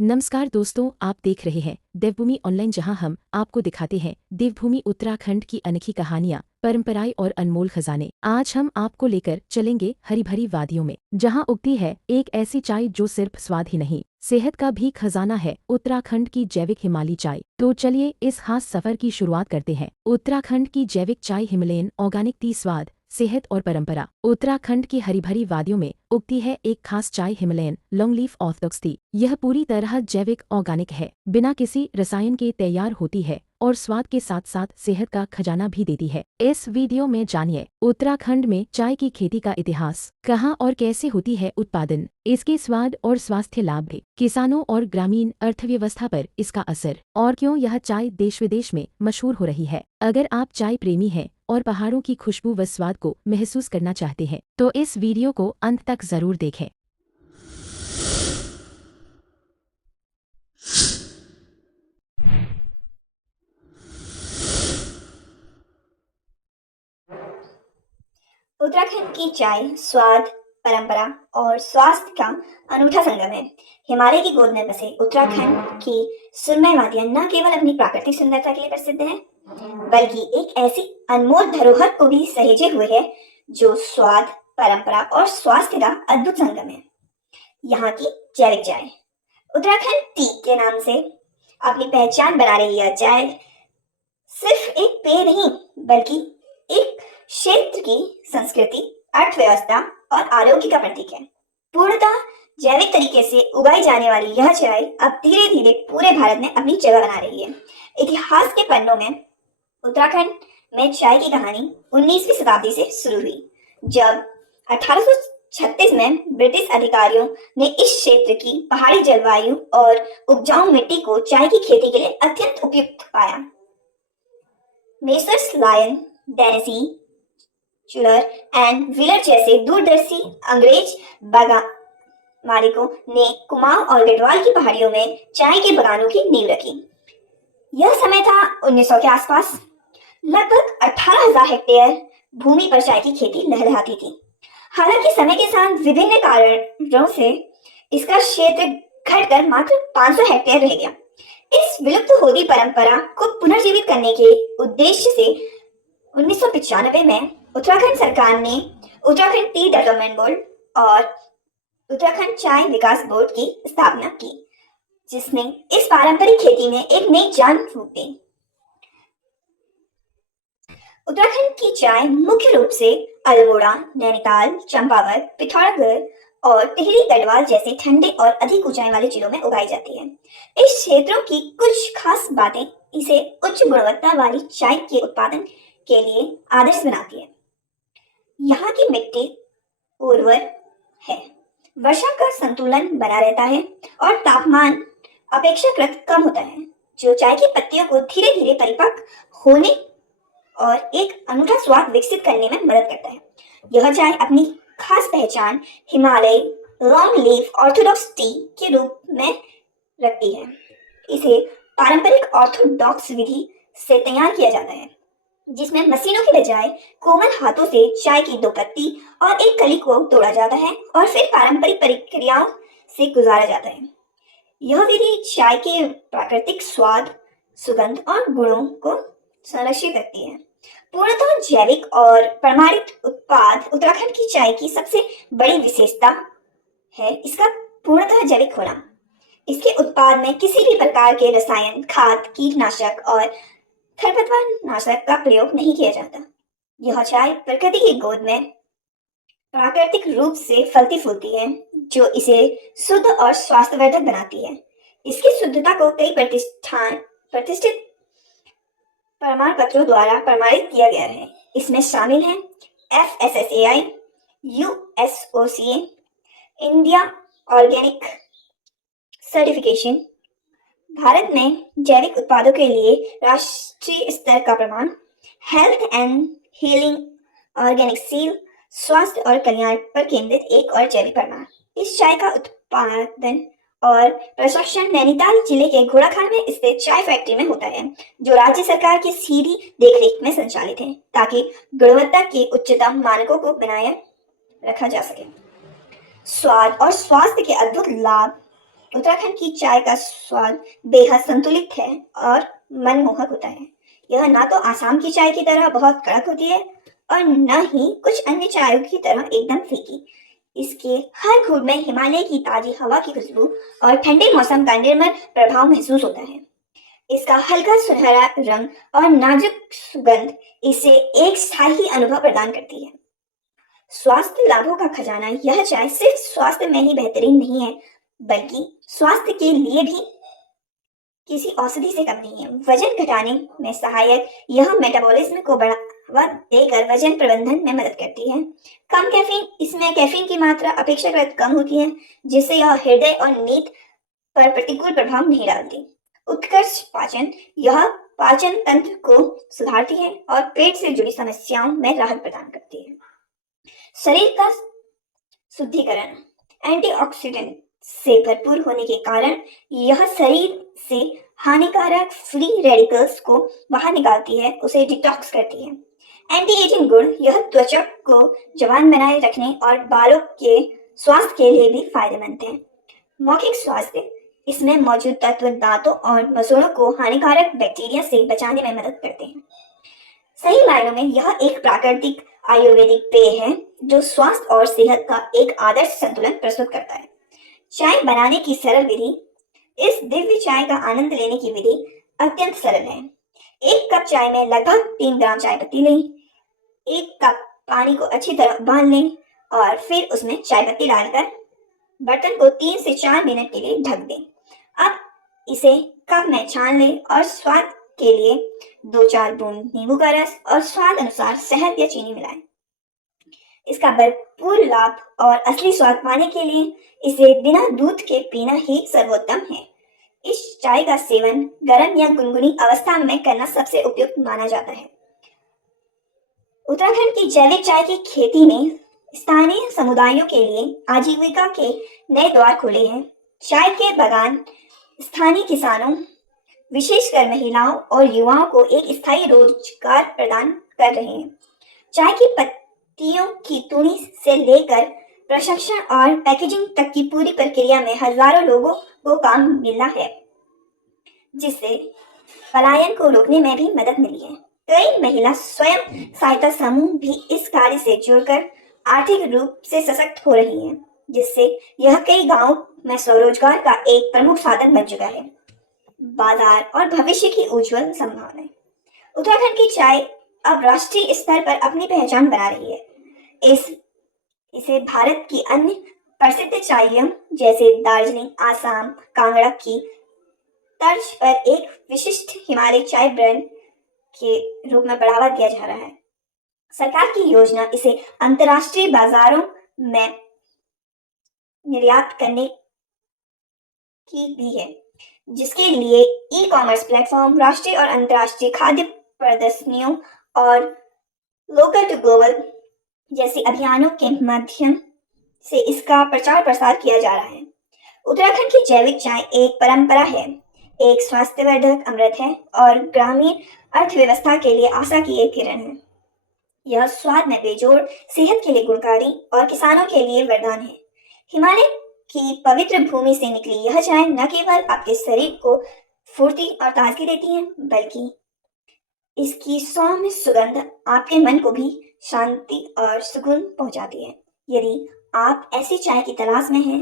नमस्कार दोस्तों, आप देख रहे हैं देवभूमि ऑनलाइन, जहां हम आपको दिखाते हैं देवभूमि उत्तराखंड की अनोखी कहानियां, परंपराएं और अनमोल खजाने। आज हम आपको लेकर चलेंगे हरी भरी वादियों में, जहां उगती है एक ऐसी चाय जो सिर्फ स्वाद ही नहीं, सेहत का भी खजाना है। उत्तराखंड की जैविक हिमालयी चाय। तो चलिए इस खास सफर की शुरुआत करते हैं। उत्तराखंड की जैविक चाय, हिमालयन ऑर्गेनिक टी, स्वाद, सेहत और परंपरा। उत्तराखंड की हरी भरी वादियों में उगती है एक खास चाय, Himalayan long leaf Orthodox T. यह पूरी तरह जैविक ऑर्गेनिक है, बिना किसी रसायन के तैयार होती है और स्वाद के साथ साथ सेहत का खजाना भी देती है। इस वीडियो में जानिए उत्तराखंड में चाय की खेती का इतिहास, कहाँ और कैसे होती है उत्पादन, इसके स्वाद और स्वास्थ्य लाभ भी, किसानों और ग्रामीण अर्थव्यवस्था पर इसका असर, और क्यों यह चाय देश विदेश में मशहूर हो रही है। अगर आप चाय प्रेमी हैं और पहाड़ों की खुशबू व स्वाद को महसूस करना चाहते हैं तो इस वीडियो को अंत तक जरूर देखें। उत्तराखंड की चाय स्वाद, परंपरा और स्वास्थ्य का अनूठा संगम है। हिमालय की गोद में बसे उत्तराखंड की सुरमई वादियां न केवल अपनी प्राकृतिक सुंदरता के लिए प्रसिद्ध है, बल्कि एक ऐसी अनमोल धरोहर को भी सहेजे हुए है जो स्वाद, परंपरा और स्वास्थ्य का अद्भुत संगम है। यहाँ की जैविक चाय। उत्तराखंड टी के नाम से अपनी पहचान बना रही यह चाय सिर्फ एक पेय नहीं, बल्कि एक क्षेत्र की संस्कृति, अर्थव्यवस्था और आरोग्य का प्रतीक है। पूर्णतः जैविक तरीके से उगाई जाने वाली यह चाय अब धीरे धीरे पूरे भारत में अपनी जगह बना रही है। इतिहास के पन्नों में उत्तराखंड में चाय की कहानी 19वीं शताब्दी से शुरू हुई, जब 1836 में ब्रिटिश अधिकारियों ने इस क्षेत्र की पहाड़ी जलवायु और उपजाऊ मिट्टी को चाय की खेती के लिए अत्यंत उपयुक्त पाया। मेसर्स लायन, डेनेसी, चुलर एंड व्हीलर जैसे दूरदर्शी अंग्रेज बागान मालिकों ने कुमाऊं और गढ़वाल की पहाड़ियों में चाय के बागानों की नींव रखी। यह समय था 1900 के आसपास। लगभग 18,000 हेक्टेयर भूमि पर चाय की खेती लहलहाती थी। हालांकि समय के साथ विभिन्न कारणों से इसका क्षेत्र घटकर मात्र 500 हेक्टेयर रह गया। इस विलुप्त होती परंपरा को पुनर्जीवित करने के उद्देश्य से 1995 में उत्तराखंड सरकार ने उत्तराखंड टी डेवलपमेंट बोर्ड और उत्तराखंड चाय विकास बोर्ड की स्थापना की, जिसने इस पारंपरिक खेती में एक नई जान फूंक दी। उत्तराखंड की चाय मुख्य रूप से अल्मोड़ा, नैनीताल, चंपावत, पिथौरागढ़ और टिहरी गढ़वाल जैसे ठंडे और अधिक ऊंचाई वाले जिलों में उगाई जाती है। इस क्षेत्रों की कुछ खास बातें इसे उच्च गुणवत्ता वाली चाय के उत्पादन के लिए आदर्श बनाती है। यहाँ की मिट्टी उर्वर है, वर्षा का संतुलन बना रहता है और तापमान अपेक्षाकृत कम होता है, जो चाय की पत्तियों को धीरे धीरे परिपक्व होने और एक अनूठा स्वाद विकसित करने में मदद करता है। यह चाय अपनी खास पहचान Himalaya long leaf Orthodox T के रूप में रखती है। इसे पारंपरिक ऑर्थोडॉक्स विधि से तैयार किया जाता है, जिसमें मशीनों के बजाय कोमल हाथों से चाय की 2 पत्ती और एक कली को तोड़ा जाता है और फिर पारंपरिक प्रक्रियाओं से गुजारा जाता है। यह विधि चाय के प्राकृतिक स्वाद, सुगंध और गुणों को संरक्षित रखती है। पूर्णतः जैविक और प्रमाणित उत्पाद उत्तराखंड की चाय की सबसे बड़ी विशेषता है इसका पूर्णतः जैविक होना। इसके उत्पाद में किसी भी प्रकार के रसायन, खाद, कीटनाशक और खरपतवार नाशक का प्रयोग नहीं किया जाता। यह चाय प्रकृति की गोद में प्राकृतिक रूप से फलती फूलती है, जो इसे शुद्ध और स्वास्थ्यवर्धक बनाती है। इसकी शुद्धता को कई प्रतिष्ठित प्रमाण पत्रों द्वारा प्रमाणित किया गया है। इसमें शामिल हैं FSSAI, USOCA, India organic certification, Bharat में जैविक उत्पादों के लिए राष्ट्रीय स्तर का प्रमाण, health and healing organic seal, स्वास्थ्य और कल्याण पर केंद्रित एक और जैविक प्रमाण। इस चाय का उत्पादन और प्रशिक्षण नैनीताल जिले के घोड़ाखाल में स्थित चाय फैक्ट्री में होता है, जो राज्य सरकार की सीधी देखरेख में संचालित है, ताकि गुणवत्ता के उच्चतम मानकों को बनाए रखा जा सके। स्वाद और स्वास्थ्य के अद्भुत लाभ उत्तराखंड की चाय का स्वाद बेहद संतुलित है और मनमोहक होता है। यह ना तो आसाम की चाय की तरह बहुत कड़क होती है और न ही कुछ अन्य चायों की तरह एकदम फीकी। इसके हर घूंट में हिमालय की ताजी हवा की खुशबू और ठंडे मौसम का निर्मल प्रभाव महसूस होता है। इसका हल्का सुनहरा रंग और नाजुक सुगंध इसे एक स्थायी अनुभव प्रदान करती है। स्वास्थ्य लाभों का खजाना, यह चाय सिर्फ स्वास्थ्य में ही बेहतरीन नहीं है, बल्कि स्वास्थ्य के लिए भी किसी औषधि से कम नहीं है। वजन घटाने में सहायक, यह मेटाबॉलिज्म को बढ़ावा देकर वजन प्रबंधन में मदद करती है। कम कैफीन, इसमें कैफीन की मात्रा अपेक्षाकृत कम होती है, जिससे यह हृदय और नींद पर प्रतिकूल प्रभाव नहीं डालती। उत्कृष्ट पाचन, यह पाचन तंत्र को सुधारती है और पेट से जुड़ी समस्याओं में राहत प्रदान करती है। शरीर का शुद्धिकरण, एंटीऑक्सीडेंट से भरपूर होने के कारण यह शरीर से हानिकारक फ्री रेडिकल्स को बाहर निकालती है, उसे डिटॉक्स करती है। एंटी एजिंग गुण, यह त्वचा को जवान बनाए रखने और बालों के स्वास्थ्य के लिए भी फायदेमंद है। मौखिक स्वास्थ्य, इसमें मौजूद तत्व दांतों और मसूड़ों को हानिकारक बैक्टीरिया से बचाने में मदद करते हैं। सही मायनों में यह एक प्राकृतिक आयुर्वेदिक पेय है जो स्वास्थ्य और सेहत का एक आदर्श संतुलन प्रस्तुत करता है। चाय बनाने की सरल विधि, इस दिव्य चाय का आनंद लेने की विधि अत्यंत सरल है। 1 कप चाय में लगभग 3 ग्राम चाय पत्ती लें, 1 कप पानी को अच्छी तरह उबाल लें और फिर उसमें चाय पत्ती डालकर बर्तन को 3 से 4 मिनट के लिए ढक दें। अब इसे कप में छान लें और स्वाद के लिए 2-4 बूंद नींबू का रस और स्वाद अनुसार शहद या चीनी मिलाएं। इसका भरपूर लाभ और असली स्वाद पाने के लिए इसे बिना दूध के पीना ही सर्वोत्तम है। इस चाय का सेवन गर्म या गुनगुनी अवस्था में करना सबसे उपयुक्त माना जाता है। उत्तराखंड की जैविक चाय की खेती ने स्थानीय समुदायों के लिए आजीविका के नए द्वार खोले हैं। चाय के बागान स्थानीय किसानों, विशेषकर महिलाओं और युवाओं को एक स्थायी रोजगार प्रदान कर रहे हैं। चाय की पत्तियों की तुड़ी से लेकर प्रसंस्करण और पैकेजिंग तक की पूरी प्रक्रिया में हजारों लोगों को काम मिला है, जिससे पलायन को रोकने में भी मदद मिली है। कई महिला स्वयं सहायता समूह भी इस कार्य से जुड़कर आर्थिक रूप से सशक्त हो रही हैं, जिससे यह कई गांवों में स्वरोजगार का एक प्रमुख साधन बन चुका है। बाजार और भविष्य की उज्जवल संभावनाएं, उत्तराखंड की चाय अब राष्ट्रीय स्तर पर अपनी पहचान बना रही है। इसे भारत की अन्य प्रसिद्ध चायों जैसे दार्जिलिंग, आसाम, कांगड़ा की तर्ज पर एक विशिष्ट हिमालय चाय ब्रांड के रूप में बढ़ावा दिया जा रहा है। सरकार की योजना इसे अंतर्राष्ट्रीय बाजारों में निर्यात करने की भी है, जिसके लिए ई-कॉमर्स प्लेटफॉर्म, राष्ट्रीय और अंतर्राष्ट्रीय खाद्य प्रदर्शनियों और लोकल टू ग्लोबल जैसे अभियानों के माध्यम से इसका प्रचार प्रसार किया जा रहा है। उत्तराखंड की जैविक चाय एक परंपरा है, एक स्वास्थ्यवर्धक अमृत है और ग्रामीण अर्थव्यवस्था के लिए आशा की एक किरण है। यह स्वाद में बेजोड़, सेहत के लिए गुणकारी और किसानों के लिए वरदान है। हिमालय की पवित्र भूमि से निकली यह चाय न केवल आपके शरीर को फुर्ती और ताजगी देती है, बल्कि इसकी सौम्य सुगंध आपके मन को भी शांति और सुकून पहुंचाती है। यदि आप ऐसी चाय की तलाश में हैं